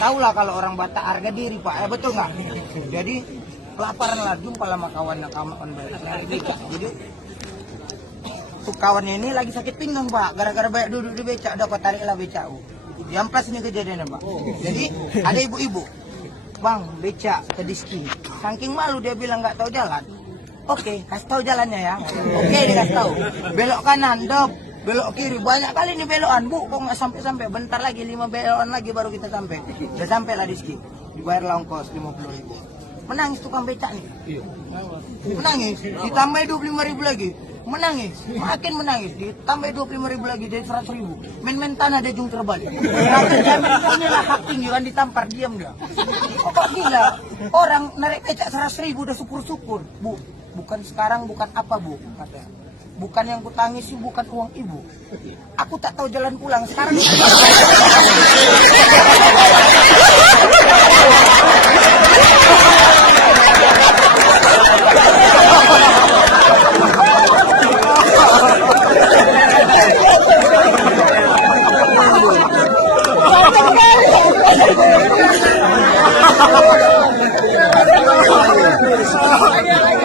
tahu lah kalau orang Batak harga diri Pak, betul nggak? Jadi kelaparan lah, jumpa sama kawan-kawan dari becak. Jadi tuh kawannya ini lagi sakit pinggang Pak, gara-gara banyak duduk di becak, udah kau tariklah becak. Yang pas ini kejadiannya Pak. Jadi ada ibu-ibu, Bang, becak ke diski. Saking malu dia bilang nggak tahu jalan. Oke, kasih tahu jalannya ya. Oke, dikasih tahu. Belok kanan, dop. Belok kiri, banyak kali nih belokan. Bu, kok nggak sampai-sampai? Bentar lagi, 5 belokan lagi baru kita sampai. Udah sampai lah diski. Dibayar ongkos 50.000. Menangis tukang becak nih. Menangis. Ditambah 25.000 lagi. Menangis. Makin menangis. Ditambah 25.000 lagi. Jadi 100.000. Main-main tanah dia jung terbalik. Tapi jamin inilah hak tinggi kan ditampar. Diam dia. Kok gila? Orang narik becak 100.000 udah syukur-syukur. Bu, bukan sekarang, bukan apa Bu? Katanya. Bukan yang kutangisi, bukan uang ibu. Aku tak tahu jalan pulang. Sekarang